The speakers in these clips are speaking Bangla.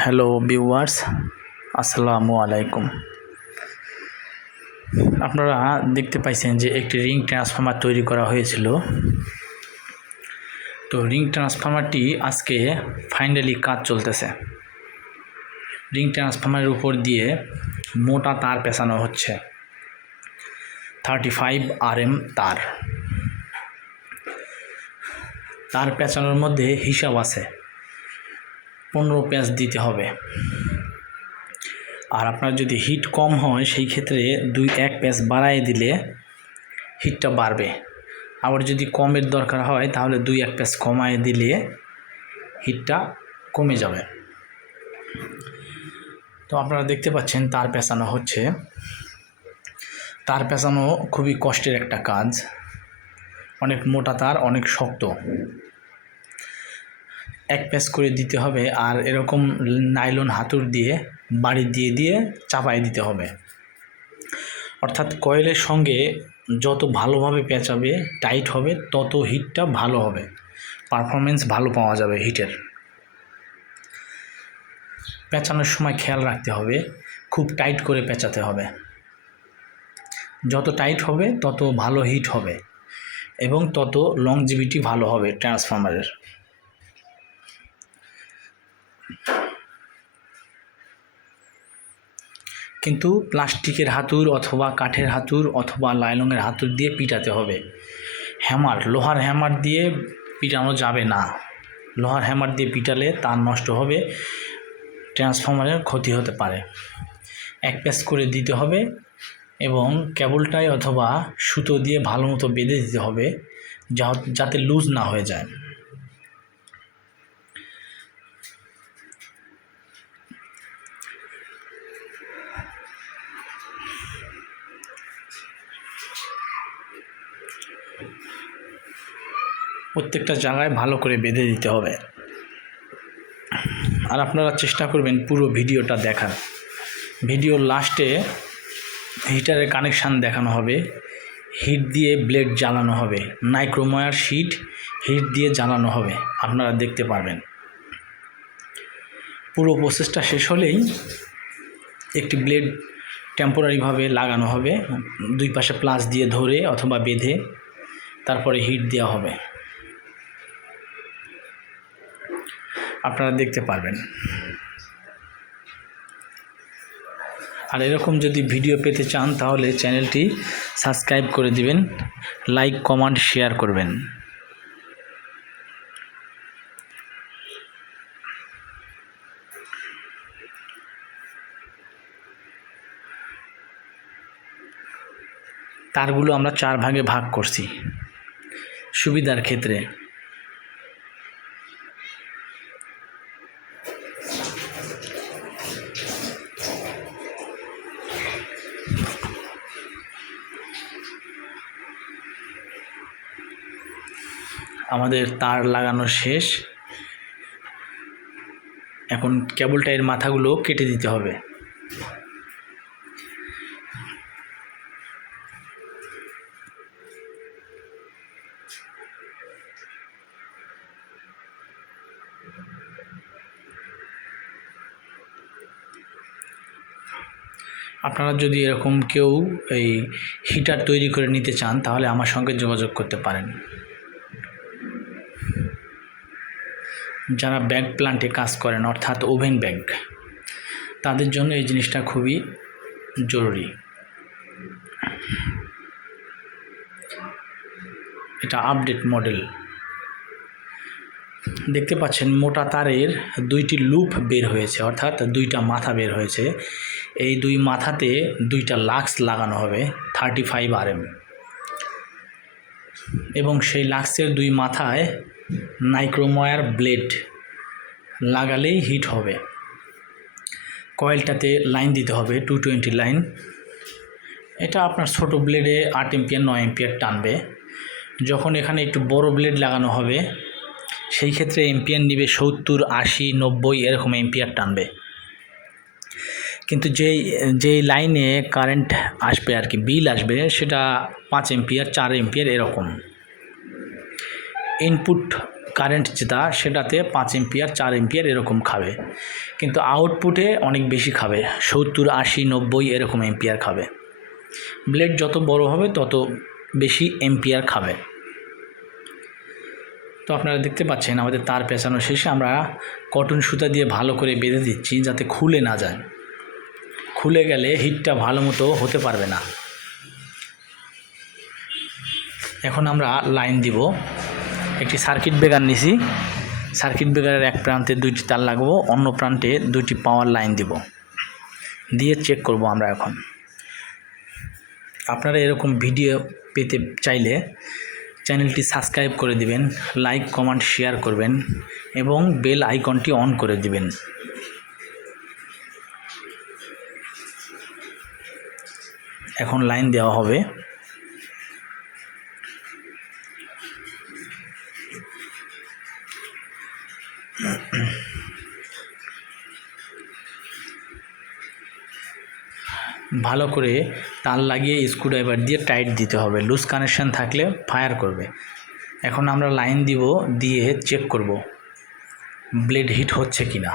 হ্যালো ভিউয়ার্স আসসালামু আলাইকুম আপনারা দেখতে পাইছেন যে একটি রিং ট্রান্সফর্মার তৈরি করা হয়েছিল। তো রিং ট্রান্সফর্মারটি আজকে ফাইনালি কাজ চলতেছে। রিং ট্রান্সফর্মারের উপর দিয়ে মোটা তার পেঁচানো হচ্ছে। থার্টি ফাইভ আর এম তার তার মধ্যে হিসাব আছে। পনেরো প্যাঁচ দিতে হবে। আর আপনার যদি হিট কম হয়, সেই ক্ষেত্রে দুই এক প্যাঁচ বাড়ায় দিলে হিটটা বাড়বে। আবার যদি কমের দরকার হয়, তাহলে দুই এক প্যাঁচ কমায় দিলে হিটটা কমে যাবে। তো আপনারা দেখতে পাচ্ছেন, তার পেঁচানো হচ্ছে। তার পেঁচানো খুবই কষ্টের একটা কাজ। অনেক মোটা তার, অনেক শক্ত। এক প্যাচ করে দিতে হবে আর এরকম নাইলন হাতুর দিয়ে, বাড়ি দিয়ে দিয়ে চাপায় দিতে হবে। অর্থাৎ কয়েলের সঙ্গে যত ভালোভাবে পেঁচাবে, টাইট হবে, তত হিটটা ভালো হবে। পারফরমেন্স ভালো পাওয়া যাবে হিটের। পেঁচানোর সময় খেয়াল রাখতে হবে, খুব টাইট করে পেঁচাতে হবে। যত টাইট হবে, তত ভালো হিট হবে এবং তত লংজিভিটি ভালো হবে ট্রান্সফরমারের। কিন্তু প্লাস্টিকের হাতুর অথবা কাঠের হাতুর অথবা লাইলনের হাতুর দিয়ে পিটাতে হবে। হ্যামার, লোহার হ্যামার দিয়ে পিটানো যাবে না। লোহার হ্যামার দিয়ে পিটালে তার নষ্ট হবে, ট্রান্সফরমারের ক্ষতি হতে পারে। এক প্যাচ করে দিতে হবে এবং কেবলটাই অথবা সুতো দিয়ে ভালো মতো বেঁধে দিতে হবে যাতে লুজ না হয়ে যায়। প্রত্যেকটা জায়গায় ভালো করে বেঁধে দিতে হবে। আর আপনারা চেষ্টা করবেন পুরো ভিডিওটা দেখার। ভিডিওর লাস্টে হিটারের কানেকশান দেখানো হবে। হিট দিয়ে ব্লেড জ্বালানো হবে। নাইক্রোময়ার শিট হিট দিয়ে জ্বালানো হবে। আপনারা দেখতে পারবেন। পুরো প্রসেসটা শেষ হলেই একটি ব্লেড টেম্পোরারিভাবে লাগানো হবে। দুই পাশে প্লাস দিয়ে ধরে অথবা বেঁধে তারপরে হিট দেওয়া হবে। আপনারা দেখতে পারবেন। আর এরকম যদি ভিডিও পেতে চান, তাহলে চ্যানেলটি সাবস্ক্রাইব করে দিবেন, লাইক, কমেন্ট, শেয়ার করবেন। তারগুলো আমরা চার ভাগে ভাগ করছি। সুবিধার ক্ষেত্রে আমাদের তার লাগানো শেষ। এখন কেবল টাইয়ের মাথাগুলো কেটে দিতে হবে। আপনারা যদি এরকম কেউ এই হিটার তৈরি করে নিতে চান, তাহলে আমার সঙ্গে যোগাযোগ করতে পারেন। যারা ব্যাগ প্লান্টে কাজ করেন, অর্থাৎ ওভেন ব্যাগ, তাদের জন্য এই জিনিসটা খুবই জরুরি। এটা আপডেট মডেল। দেখতে পাচ্ছেন মোটা তারের দুইটি লুপ বের হয়েছে, অর্থাৎ দুইটা মাথা বের হয়েছে। এই দুই মাথাতে দুইটা লাক্স লাগানো হবে, থার্টি ফাইভ আর এম এবং সেই লাক্সের দুই মাথায় নাইক্রোময়ার ব্লেড লাগালেই হিট হবে। কয়েলটাতে লাইন দিতে হবে টু টোয়েন্টি লাইন। এটা আপনার ছোট ব্লেডে আট এম্পিয়ার, নয় এম্পিয়ার টানবে। যখন এখানে একটু বড় ব্লেড লাগানো হবে, সেই ক্ষেত্রে এম্পিয়ার নিবে সত্তর, আশি, নব্বই, এরকম এম্পিয়ার টানবে। কিন্তু যেই যেই লাইনে কারেন্ট আসবে আর কি, বিল আসবে, সেটা পাঁচ এম্পিয়ার, চার এম্পিয়ার, এরকম। ইনপুট কারেন্ট যেটা, সেটাতে পাঁচ এম্পিয়ার চার এম্পিয়ার এরকম খাবে। কিন্তু আউটপুটে অনেক বেশি খাবে। সত্তর, আশি, নব্বই এরকম এম্পিয়ার খাবে। ব্লেড যত বড় হবে, তত বেশি এম্পিয়ার খাবে। তো আপনারা দেখতে পাচ্ছেন, আমাদের তার পেঁচানো শেষে আমরা কটন সুতা দিয়ে ভালো করে বেঁধে দিচ্ছি, যাতে খুলে না যায়। খুলে গেলে হিটটা ভালো মতো হতে পারবে না। এখন আমরা লাইন দিব। একটি সার্কিট ব্রেকার নিছি। সার্কিট ব্রেকারের এক প্রান্তে দুইটি তার লাগাবো, অন্য প্রান্তে দুইটি পাওয়ার লাইন দিব। দিয়ে চেক করব আমরা এখন। আপনারা এরকম ভিডিও পেতে চাইলে চ্যানেলটি সাবস্ক্রাইব করে দিবেন লাইক কমেন্ট শেয়ার করবেন এবং বেল আইকনটি অন করে দিবেন। এখন লাইন দেওয়া হবে। ভালো করে তার লাগিয়ে স্ক্রুড্রাইভার দিয়ে টাইট দিতে হবে। লুজ কানেকশান থাকলে ফায়ার করবে। এখন আমরা লাইন দিব, দিয়ে চেক করব ব্লেড হিট হচ্ছে কি না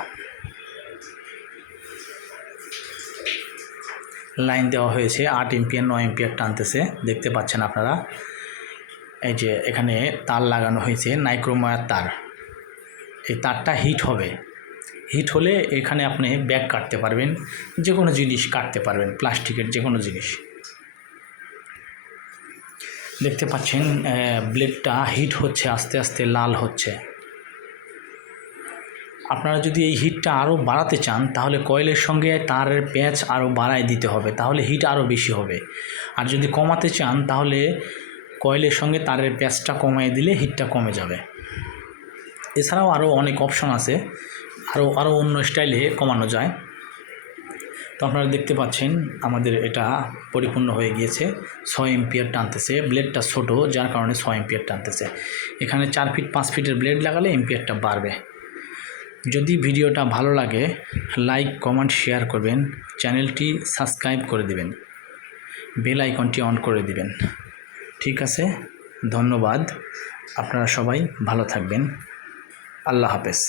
লাইন দেওয়া হয়েছে, আট এম্পিয়ার নয় এম্পিয়ার টানতেছে। দেখতে পাচ্ছেন আপনারা, এই যে এখানে তার লাগানো হয়েছে নাইক্রোমায়ার তার। এই তারটা হিট হবে। হিট হলে এখানে আপনি ব্যাগ কাটতে পারবেন যে কোনো জিনিস কাটতে পারবেন, প্লাস্টিকের যে কোনো জিনিস। দেখতে পাচ্ছেন ব্লেডটা হিট হচ্ছে, আস্তে আস্তে লাল হচ্ছে। আপনারা যদি এই হিটটা আরও বাড়াতে চান, তাহলে কয়েলের সঙ্গে তারের প্যাচ আরও বাড়ায় দিতে হবে, তাহলে হিট আরও বেশি হবে। আর যদি কমাতে চান, তাহলে কয়েলের সঙ্গে তারের প্যাচটা কমায় দিলে হিটটা কমে যাবে। এছাড়াও আরও অনেক অপশন আছে। আরও আরও অন্য স্টাইলে কমানো যায়। তো আপনারা দেখতে পাচ্ছেন, আমাদের এটা পরিপূর্ণ হয়ে গিয়েছে। ছয় এম্পিয়ার টানতেছে ব্লেডটা ছোট, যার কারণে ছয় এম্পিয়ার টানতেছে। এখানে চার ফিট পাঁচ ফিটের ব্লেড লাগালে এম্পিয়ারটা বাড়বে। যদি ভিডিওটা ভালো লাগে লাইক কমেন্ট শেয়ার করবেন। চ্যানেলটি সাবস্ক্রাইব করে দিবেন। বেল আইকনটি অন করে দিবেন। ঠিক আছে? ধন্যবাদ। আপনারা সবাই ভালো থাকবেন। আল্লাহ হাফেজ।